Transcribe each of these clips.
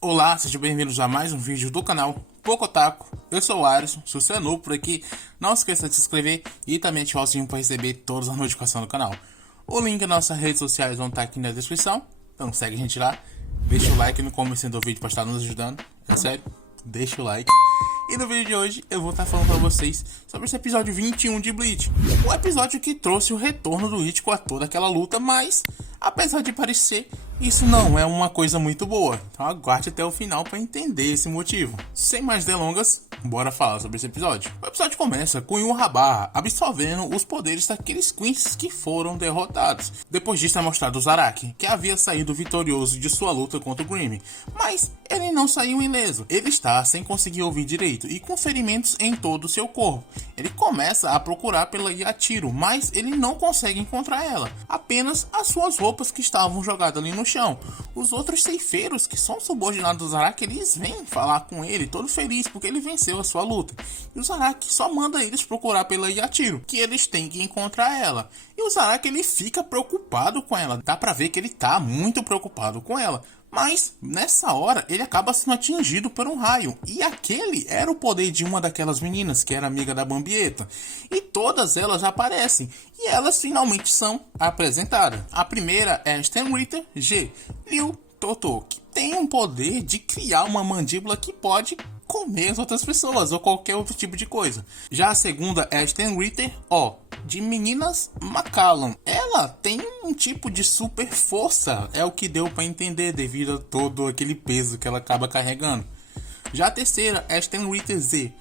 Olá, sejam bem-vindos a mais um vídeo do canal Pocotaku. Eu sou o Alisson, se você é novo por aqui, não esqueça de se inscrever e também ativar o sininho para receber todas as notificações do canal. O link das nossas redes sociais vão estar aqui na descrição, então segue a gente lá. Deixa o like no começo do vídeo para estar nos ajudando, é sério, deixa o like. E no vídeo de hoje eu vou estar falando para vocês sobre esse episódio 21 de Bleach. O episódio que trouxe o retorno do Ichigo a toda aquela luta, mas apesar de parecer, isso não é uma coisa muito boa. Então aguarde até o final para entender esse motivo. Sem mais delongas, bora falar sobre esse episódio. O episódio começa com Yhwach absorvendo os poderes daqueles Quincy que foram derrotados. Depois disso é mostrado o Zaraki, que havia saído vitorioso de sua luta contra o Grimm. Mas ele não saiu ileso. Ele está sem conseguir ouvir direito e com ferimentos em todo o seu corpo. Ele começa a procurar pela Yatiro, mas ele não consegue encontrar ela. Apenas as suas roupas que estavam jogadas ali no chão. Os outros ceifeiros que são subordinados do Zaraki, eles vêm falar com ele, todo feliz porque ele venceu a sua luta. E o Zaraki só manda eles procurar pela Yatiro, que eles têm que encontrar ela. E o Zaraki, ele fica preocupado com ela. Dá pra ver que ele tá muito preocupado com ela. Mas, nessa hora, ele acaba sendo atingido por um raio. E aquele era o poder de uma daquelas meninas, que era amiga da Bambieta. E todas elas aparecem. E elas finalmente são apresentadas. A primeira é Stanritter G. Liu Toto, que tem um poder de criar uma mandíbula que pode comer as outras pessoas ou qualquer outro tipo de coisa. Já a segunda é Stanritter O, de Meninas Macallan. Ela tem um tipo de super força, é o que deu para entender devido a todo aquele peso que ela acaba carregando. Já a terceira é Stanritter Z,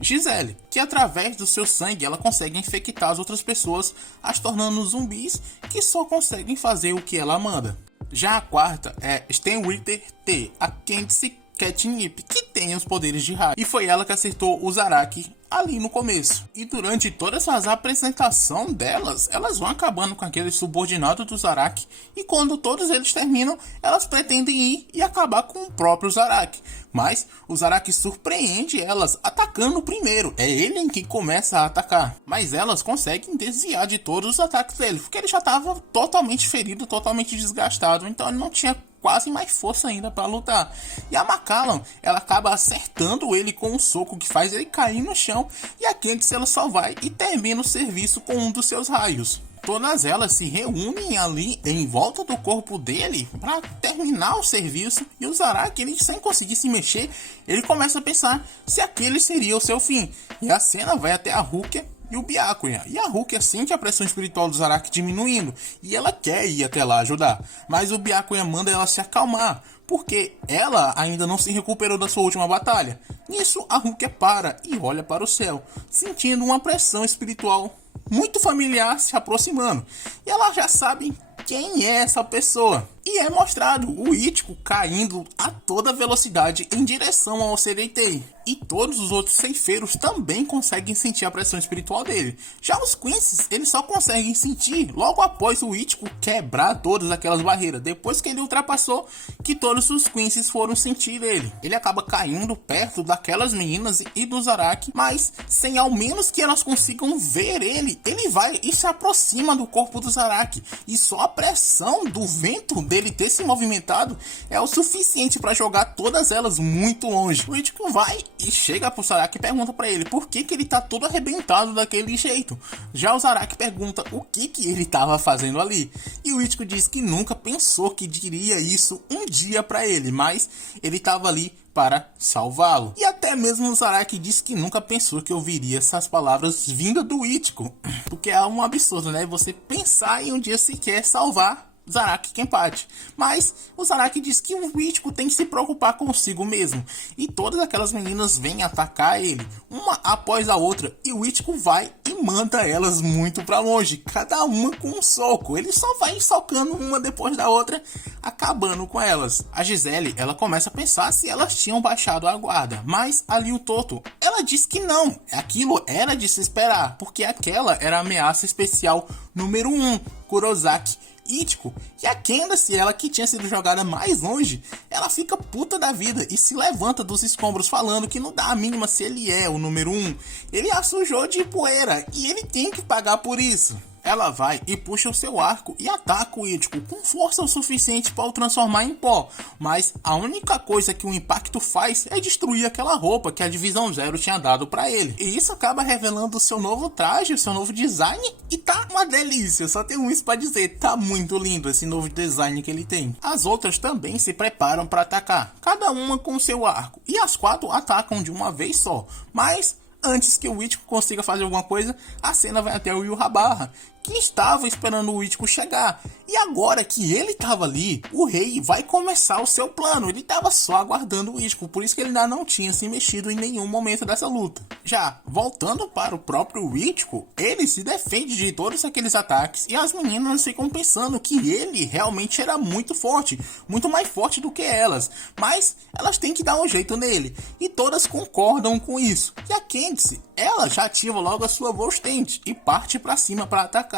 Gisele, que através do seu sangue ela consegue infectar as outras pessoas, as tornando zumbis que só conseguem fazer o que ela manda. Já a quarta é Stanritter T, a Candice Catnip, que tem os poderes de raio. E foi ela que acertou o Zaraki ali no começo. E durante toda essa apresentação delas, elas vão acabando com aquele subordinado do Zaraki. E quando todos eles terminam, elas pretendem ir e acabar com o próprio Zaraki. Mas o Zaraki surpreende elas atacando primeiro. É ele que começa a atacar. Mas elas conseguem desviar de todos os ataques dele, porque ele já estava totalmente ferido, totalmente desgastado. Então ele não tinha quase mais força ainda para lutar. E a Macallan, ela acaba acertando ele com um soco que faz ele cair no chão. E a Candice, ela só vai e termina o serviço com um dos seus raios. Todas elas se reúnem ali em volta do corpo dele para terminar o serviço. E o Zaraki, ele sem conseguir se mexer, ele começa a pensar se aquele seria o seu fim. E a cena vai até a Rukia e o Byakuya. E a Rukia sente a pressão espiritual do Zaraki diminuindo e ela quer ir até lá ajudar. Mas o Byakuya manda ela se acalmar, porque ela ainda não se recuperou da sua última batalha. Nisso, a Rukia para e olha para o céu, sentindo uma pressão espiritual muito familiar se aproximando. E ela já sabe quem é essa pessoa. E é mostrado o Ichigo caindo a toda velocidade em direção ao Sereitei. E todos os outros ceifeiros também conseguem sentir a pressão espiritual dele. Já os Quincy, eles só conseguem sentir logo após o Ichigo quebrar todas aquelas barreiras. Depois que ele ultrapassou, que todos os Quincy foram sentir ele. Ele acaba caindo perto daquelas meninas e do Zaraki, mas sem ao menos que elas consigam ver ele. Ele vai e se aproxima do corpo do Zaraki. E só a pressão do vento dele ter se movimentado é o suficiente para jogar todas elas muito longe. O Ichigo vai e chega pro Zaraki e pergunta para ele por que ele tá todo arrebentado daquele jeito. Já o Zaraki pergunta o que ele tava fazendo ali. E o Ichigo diz que nunca pensou que diria isso um dia para ele, mas ele tava ali para salvá-lo. E até mesmo o Zaraki disse que nunca pensou que ouviria essas palavras vindas do Ichigo. Porque é um absurdo, né? Você pensar em um dia sequer salvar Zaraki Kenpachi. Mas o Zaraki diz que o Ichigo tem que se preocupar consigo mesmo. E todas aquelas meninas vêm atacar ele, uma após a outra. E o Ichigo vai e manda elas muito pra longe, cada uma com um soco. Ele só vai socando uma depois da outra, acabando com elas. A Gisele, ela começa a pensar se elas tinham baixado a guarda. Mas a Liu Toto, ela diz que não. Aquilo era de se esperar, porque aquela era a ameaça especial número 1, Kurosaki Ichigo. E a Candace, ela que tinha sido jogada mais longe, ela fica puta da vida e se levanta dos escombros falando que não dá a mínima se ele é o número 1. Ele a sujou de poeira e ele tem que pagar por isso. ela vai e puxa o seu arco e ataca o Ichigo com força o suficiente para o transformar em pó. Mas a única coisa que o impacto faz é destruir aquela roupa que a Divisão Zero tinha dado para ele. E isso acaba revelando o seu novo traje, o seu novo design, e tá uma delícia. Só tenho isso para dizer, tá muito lindo esse novo design que ele tem. As outras também se preparam para atacar, cada uma com seu arco, e as 4 atacam de uma vez só. Mas antes que o Ichigo consiga fazer alguma coisa, a cena vai até o Yhwach, que estava esperando o Ichigo chegar. E agora que ele estava ali, o rei vai começar o seu plano. Ele estava só aguardando o Ichigo, por isso que ele ainda não tinha se mexido em nenhum momento dessa luta. Já voltando para o próprio Ichigo, ele se defende de todos aqueles ataques, e as meninas ficam pensando que ele realmente era muito forte, muito mais forte do que elas, mas elas têm que dar um jeito nele, e todas concordam com isso. E a Candice, ela já ativa logo a sua Volstente e parte para cima para atacar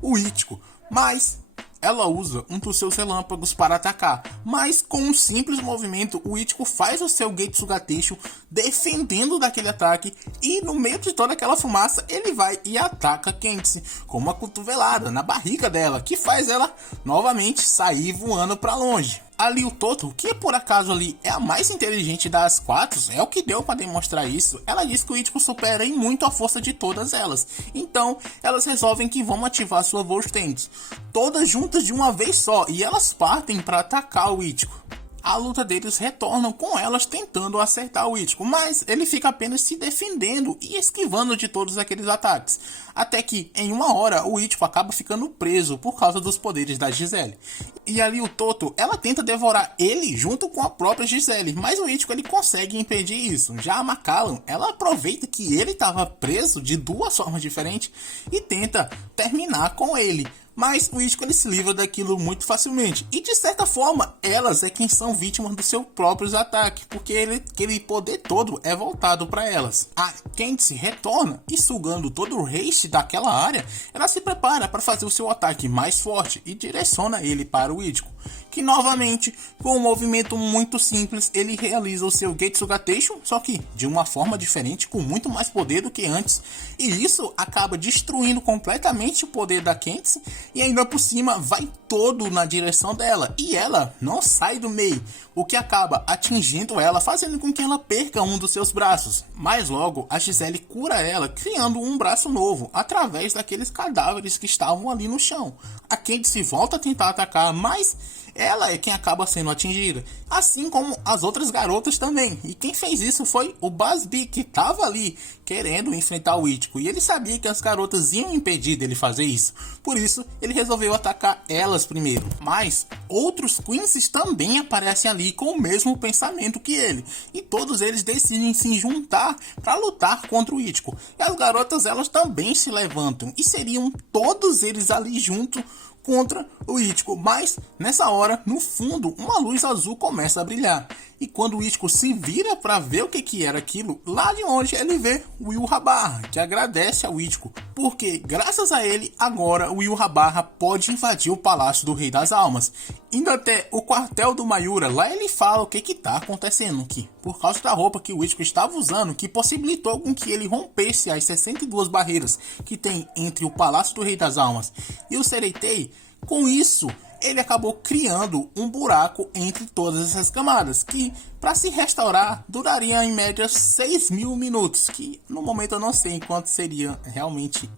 o Ichigo, mas ela usa um dos seus relâmpagos para atacar, mas com um simples movimento o Ichigo faz o seu Getsugateshu defendendo daquele ataque, e no meio de toda aquela fumaça ele vai e ataca Candice com uma cotovelada na barriga dela, que faz ela novamente sair voando para longe. Ali o Toto, que por acaso ali é a mais inteligente das 4, é o que deu para demonstrar isso. Ela diz que o Ichigo supera em muito a força de todas elas. Então elas resolvem que vão ativar sua Volstente, todas juntas de uma vez só, e elas partem para atacar o Ichigo. A luta deles retorna com elas tentando acertar o Ichigo, mas ele fica apenas se defendendo e esquivando de todos aqueles ataques. Até que, em uma hora, o Ichigo acaba ficando preso por causa dos poderes da Giselle. E ali o Toto, ela tenta devorar ele junto com a própria Giselle, mas o Ichigo ele consegue impedir isso. Já a Macallan, ela aproveita que ele estava preso de 2 formas diferentes e tenta terminar com ele. Mas o Ichigo ele se livra daquilo muito facilmente. E de certa forma, elas é quem são vítimas dos seus próprios ataques, porque aquele poder todo é voltado para elas. A Candice retorna e, sugando todo o haste daquela área, ela se prepara para fazer o seu ataque mais forte e direciona ele para o Ichigo, que novamente, com um movimento muito simples, ele realiza o seu Getsugateshu, só que de uma forma diferente, com muito mais poder do que antes, e isso acaba destruindo completamente o poder da Candice, e ainda por cima vai todo na direção dela, e ela não sai do meio, o que acaba atingindo ela, fazendo com que ela perca um dos seus braços. Mas logo a Giselle cura ela, criando um braço novo, através daqueles cadáveres que estavam ali no chão. A Candice volta a tentar atacar, mas ela é quem acaba sendo atingida, assim como as outras garotas também. E quem fez isso foi o Busby, que estava ali querendo enfrentar o Ichigo, e ele sabia que as garotas iam impedir dele fazer isso, por isso ele resolveu atacar elas primeiro. Mas outros Quincy's também aparecem ali com o mesmo pensamento que ele, e todos eles decidem se juntar para lutar contra o Ichigo. E as garotas, elas também se levantam, e seriam todos eles ali junto contra o Ichigo, mas nessa hora, no fundo, uma luz azul começa a brilhar, e quando o Ichigo se vira para ver o que era aquilo, lá de longe ele vê o Yhwach, que agradece ao Ichigo, porque graças a ele, agora o Yhwach pode invadir o Palácio do Rei das Almas, indo até o quartel do Mayura. Lá ele fala o que tá acontecendo, que por causa da roupa que o Ichigo estava usando, que possibilitou com que ele rompesse as 62 barreiras que tem entre o Palácio do Rei das Almas e o Sereitei. Com isso, ele acabou criando um buraco entre todas essas camadas, que para se restaurar duraria em média 6.000 minutos, que no momento eu não sei quanto seria realmente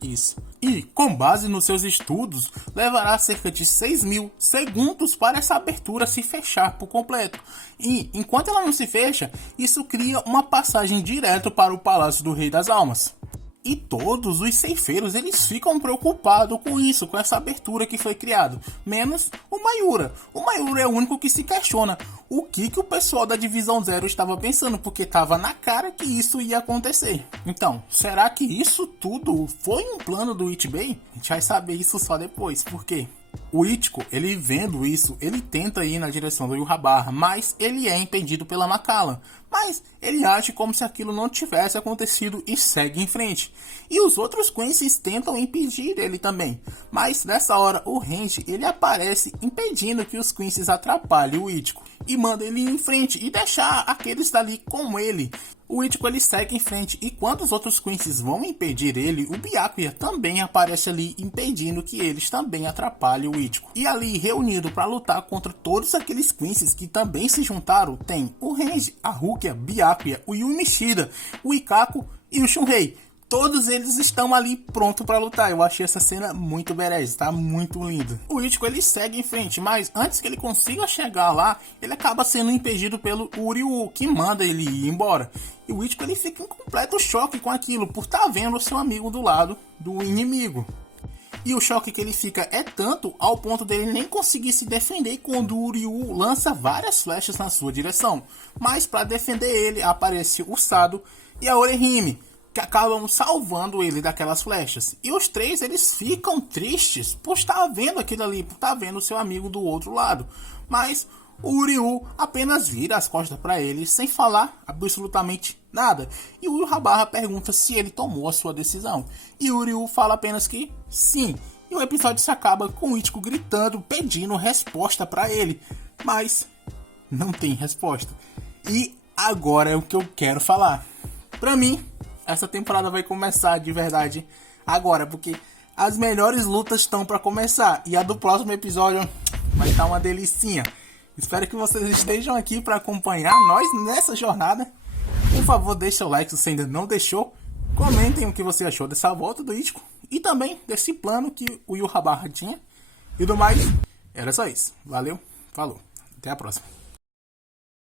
isso. E com base nos seus estudos, levará cerca de 6.000 segundos para essa abertura se fechar por completo. E enquanto ela não se fecha, isso cria uma passagem direto para o Palácio do Rei das Almas. E todos os ceifeiros, eles ficam preocupados com isso, com essa abertura que foi criada, menos o Mayura. O Mayura é o único que se questiona o que o pessoal da Divisão Zero estava pensando, porque estava na cara que isso ia acontecer. Então, será que isso tudo foi um plano do Ichibei? A gente vai saber isso só depois, porque o Ichigo, ele vendo isso, ele tenta ir na direção do Yhwach, mas ele é impedido pela Macallan. Mas ele age como se aquilo não tivesse acontecido e segue em frente. E os outros Quincy's tentam impedir ele também. Mas nessa hora o Range, ele aparece impedindo que os Quincy's atrapalhem o Ichigo. e manda ele ir em frente e deixar aqueles dali com ele. O Ichigo ele segue em frente e quando os outros Quincy's vão impedir ele, o Byakuya também aparece ali impedindo que eles também atrapalhem o Ichigo. E ali reunido para lutar contra todos aqueles Quincy's que também se juntaram, tem o Renji, a Rukia, Byakuya, o Yumi Shida, o Ikako e o Shunrei. Todos eles estão ali prontos para lutar. Eu achei essa cena muito badass, tá muito lindo. O Ichigo ele segue em frente, mas antes que ele consiga chegar lá, ele acaba sendo impedido pelo Uryu, que manda ele ir embora. E o Ichigo ele fica em completo choque com aquilo, por estar vendo o seu amigo do lado do inimigo. E o choque que ele fica é tanto ao ponto dele nem conseguir se defender quando o Uryu lança várias flechas na sua direção. Mas para defender ele aparece o Sado e a Orihime, que acabam salvando ele daquelas flechas. E os três eles ficam tristes por estar vendo aquilo ali, por estar vendo o seu amigo do outro lado. Mas o Uryu apenas vira as costas para ele sem falar absolutamente nada. E o Yurabara pergunta se ele tomou a sua decisão. E o Uryu fala apenas que sim. E o episódio se acaba com o Ichigo gritando, pedindo resposta para ele. Mas não tem resposta. E agora é o que eu quero falar. Para mim, essa temporada vai começar de verdade agora, porque as melhores lutas estão para começar. E a do próximo episódio vai estar uma delicinha. Espero que vocês estejam aqui para acompanhar nós nessa jornada. Por favor, deixa o like se você ainda não deixou. Comentem o que você achou dessa volta do Ichigo. E também desse plano que o Yurabara tinha. E do mais, era só isso. Valeu, falou. Até a próxima.